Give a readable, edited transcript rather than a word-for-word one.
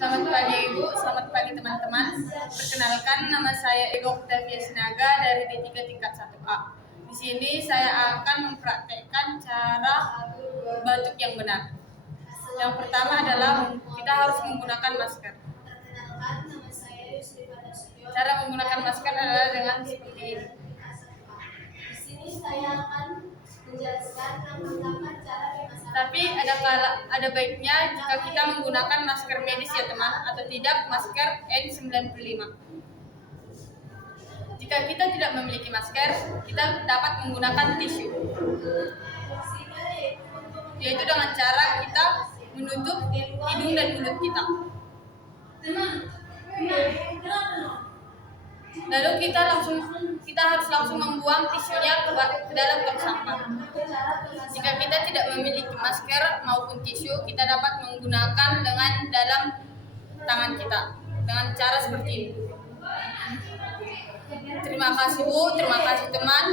Selamat pagi Ibu, selamat pagi teman-teman. Perkenalkan, nama saya Ego Octavia Sinaga dari D3 tingkat 1A. Di sini saya akan mempraktekkan cara batuk yang benar. Yang pertama adalah kita harus menggunakan masker. Cara menggunakan masker adalah dengan seperti ini. Di sini saya akan menjelaskan tentang cara bermasker. Tapi ada baiknya jika kita menggunakan masker medis ya teman, atau tidak masker N95. Jika kita tidak memiliki masker, kita dapat menggunakan tisu. Yaitu dengan cara kita menutup hidung dan mulut kita. Lalu kita harus langsung membuang tisunya ke dalam tong sampah. Jika kita tidak memiliki masker maupun tisu, kita dapat menggunakan dengan dalam tangan kita dengan cara seperti ini. Terima kasih Bu, terima kasih teman.